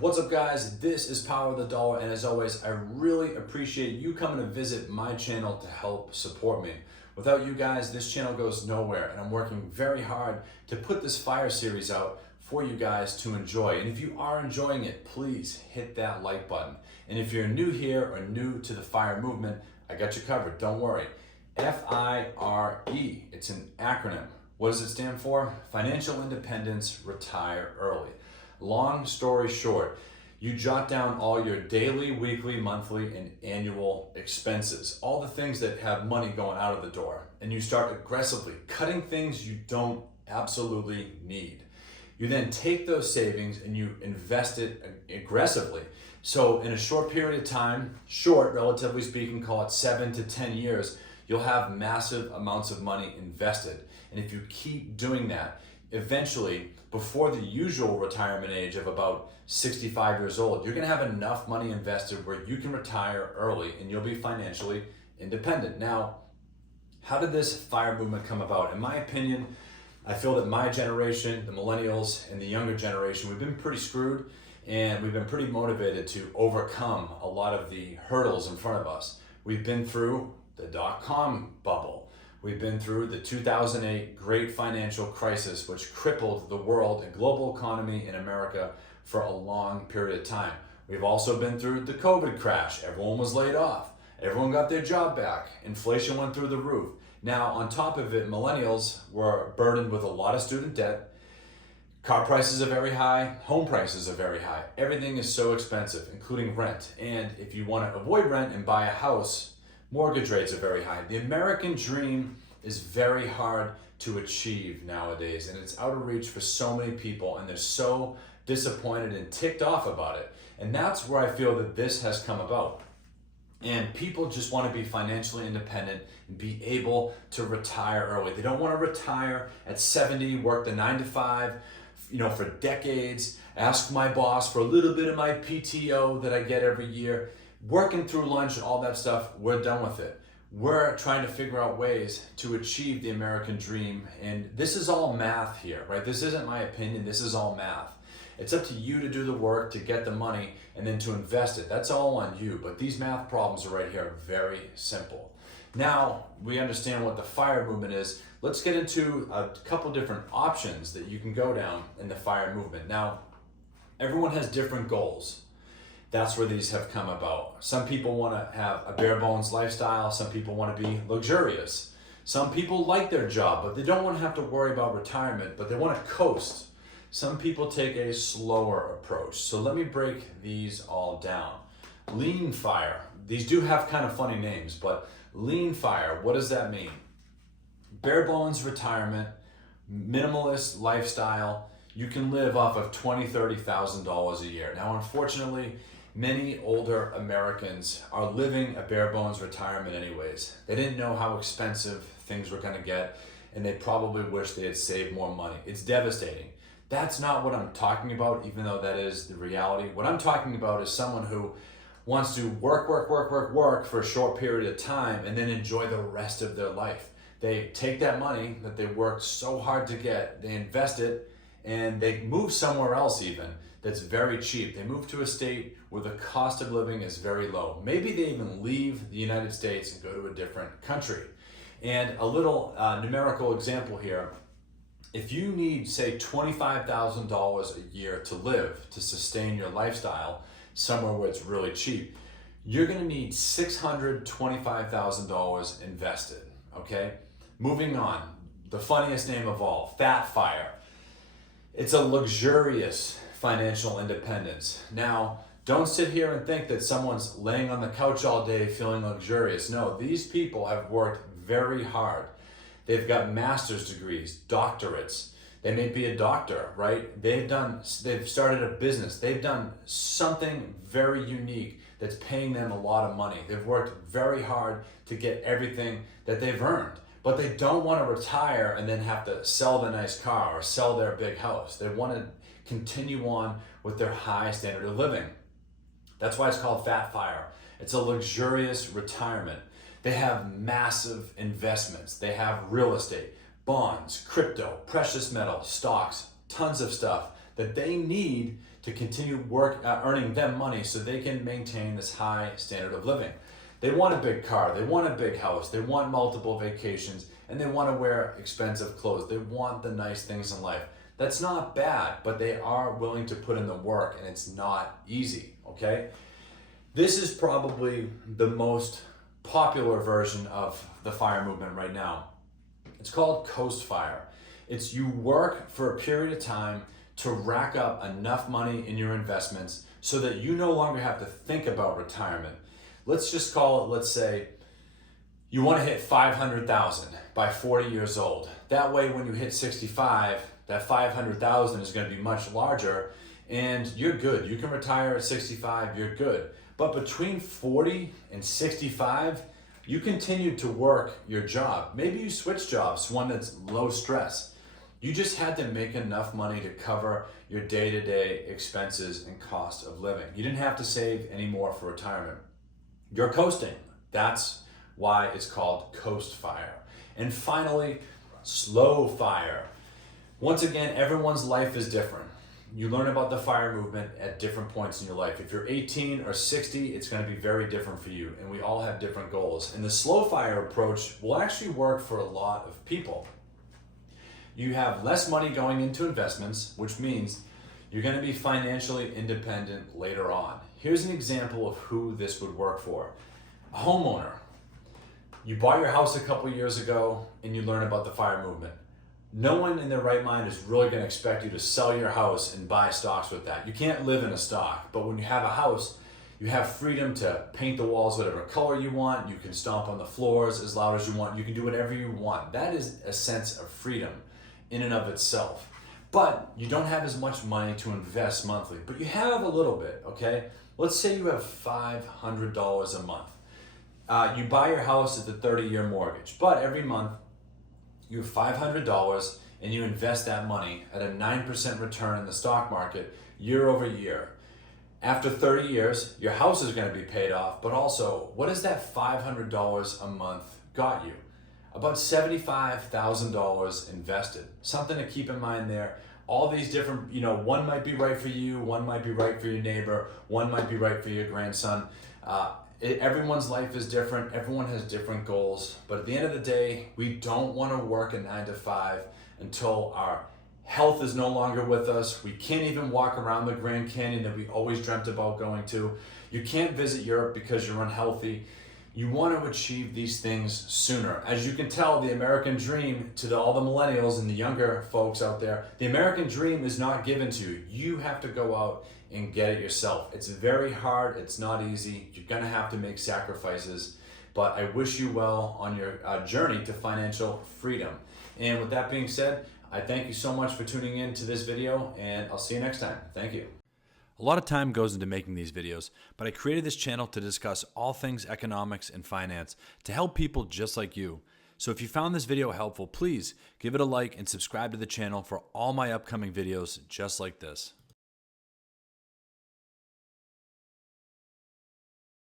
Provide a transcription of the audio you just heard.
What's up, guys? This is Power of the Dollar, and as always, I really appreciate you coming to visit my channel to help support me. Without you guys, this channel goes nowhere, and I'm working very hard to put this fire series out for you guys to enjoy. And if you are enjoying it, please hit that like button. And if you're new here or new to the fire movement, I got you covered, don't worry. FIRE, it's an acronym. What does it stand for? Financial Independence, Retire Early. Long story short, you jot down all your daily, weekly, monthly, and annual expenses, all the things that have money going out of the door, and you start aggressively cutting things you don't absolutely need. You then take those savings and you invest it aggressively. So in a short period of time, short, relatively speaking, call it 7 to 10 years, you'll have massive amounts of money invested. And if you keep doing that, eventually, before the usual retirement age of about 65 years old, you're gonna have enough money invested where you can retire early and you'll be financially independent. Now, how did this FIRE movement come about? In my opinion, I feel that my generation, the millennials, and the younger generation, we've been pretty screwed, and we've been pretty motivated to overcome a lot of the hurdles in front of us. We've been through the dot-com bubble. We've been through the 2008 great financial crisis, which crippled the world and global economy in America for a long period of time. We've also been through the COVID crash. Everyone was laid off. Everyone got their job back. Inflation went through the roof. Now, on top of it, millennials were burdened with a lot of student debt. Car prices are very high. Home prices are very high. Everything is so expensive, including rent. And if you want to avoid rent and buy a house, mortgage rates are very high. The American dream is very hard to achieve nowadays, and it's out of reach for so many people, and they're so disappointed and ticked off about it. And that's where I feel that this has come about. And people just want to be financially independent and be able to retire early. They don't want to retire at 70, work the 9 to 5, for decades, ask my boss for a little bit of my PTO that I get every year. Working through lunch and all that stuff, we're done with it. We're trying to figure out ways to achieve the American dream. And this is all math here, right? This isn't my opinion, this is all math. It's up to you to do the work, to get the money, and then to invest it. That's all on you. But these math problems are right here, very simple. Now, we understand what the FIRE movement is. Let's get into a couple different options that you can go down in the FIRE movement. Now, everyone has different goals. That's where these have come about. Some people want to have a bare bones lifestyle. Some people want to be luxurious. Some people like their job, but they don't want to have to worry about retirement, but they want to coast. Some people take a slower approach. So let me break these all down. Lean FIRE. These do have kind of funny names, but lean FIRE, what does that mean? Bare bones retirement, minimalist lifestyle. You can live off of $20,000, $30,000 a year. Now, unfortunately, many older Americans are living a bare bones retirement anyways. They didn't know how expensive things were gonna get, and they probably wish they had saved more money. It's devastating. That's not what I'm talking about, even though that is the reality. What I'm talking about is someone who wants to work for a short period of time and then enjoy the rest of their life. They take that money that they worked so hard to get, they invest it, and they move somewhere else even that's very cheap. They move to a state where the cost of living is very low. Maybe they even leave the United States and go to a different country. And a little numerical example here, if you need, say, $25,000 a year to live, to sustain your lifestyle somewhere where it's really cheap, you're gonna need $625,000 invested, okay? Moving on, the funniest name of all, Fat FIRE. It's a luxurious financial independence. Now, don't sit here and think that someone's laying on the couch all day feeling luxurious. No, these people have worked very hard. They've got master's degrees, doctorates. They may be a doctor, right? They've started a business. They've done something very unique that's paying them a lot of money. They've worked very hard to get everything that they've earned. But they don't want to retire and then have to sell the nice car or sell their big house. They want to continue on with their high standard of living. That's why it's called Fat FIRE. It's a luxurious retirement. They have massive investments. They have real estate, bonds, crypto, precious metals, stocks, tons of stuff that they need to continue earning them money so they can maintain this high standard of living. They want a big car, they want a big house, they want multiple vacations, and they want to wear expensive clothes. They want the nice things in life. That's not bad, but they are willing to put in the work, and it's not easy, okay? This is probably the most popular version of the FIRE movement right now. It's called Coast FIRE. It's you work for a period of time to rack up enough money in your investments so that you no longer have to think about retirement. Let's just call it, let's say, you want to hit 500,000 by 40 years old. That way, when you hit 65, that 500,000 is going to be much larger and you're good. You can retire at 65, you're good. But between 40 and 65, you continue to work your job. Maybe you switch jobs, one that's low stress. You just had to make enough money to cover your day-to-day expenses and cost of living. You didn't have to save any more for retirement. You're coasting. That's why it's called Coast FIRE. And finally, Slow FIRE. Once again, everyone's life is different. You learn about the FIRE movement at different points in your life. If you're 18 or 60, it's going to be very different for you, and we all have different goals. And the Slow FIRE approach will actually work for a lot of people. You have less money going into investments, which means you're going to be financially independent later on. Here's an example of who this would work for. A homeowner. You bought your house a couple years ago and you learn about the FIRE movement. No one in their right mind is really going to expect you to sell your house and buy stocks with that. You can't live in a stock, but when you have a house, you have freedom to paint the walls whatever color you want. You can stomp on the floors as loud as you want. You can do whatever you want. That is a sense of freedom in and of itself. But you don't have as much money to invest monthly, but you have a little bit, okay? Let's say you have $500 a month. You buy your house at the 30-year mortgage, but every month you have $500 and you invest that money at a 9% return in the stock market year over year. After 30 years, your house is going to be paid off, but also, what has that $500 a month got you? About $75,000 invested. Something to keep in mind there. All these different, one might be right for you, one might be right for your neighbor, one might be right for your grandson. Everyone's life is different. Everyone has different goals. But at the end of the day, we don't want to work a 9 to 5 until our health is no longer with us. We can't even walk around the Grand Canyon that we always dreamt about going to. You can't visit Europe because you're unhealthy. You want to achieve these things sooner. As you can tell, the American dream, to all the millennials and the younger folks out there, the American dream is not given to you. You have to go out and get it yourself. It's very hard. It's not easy. You're going to have to make sacrifices. But I wish you well on your journey to financial freedom. And with that being said, I thank you so much for tuning in to this video, and I'll see you next time. Thank you. A lot of time goes into making these videos, but I created this channel to discuss all things economics and finance to help people just like you. So if you found this video helpful, please give it a like and subscribe to the channel for all my upcoming videos just like this.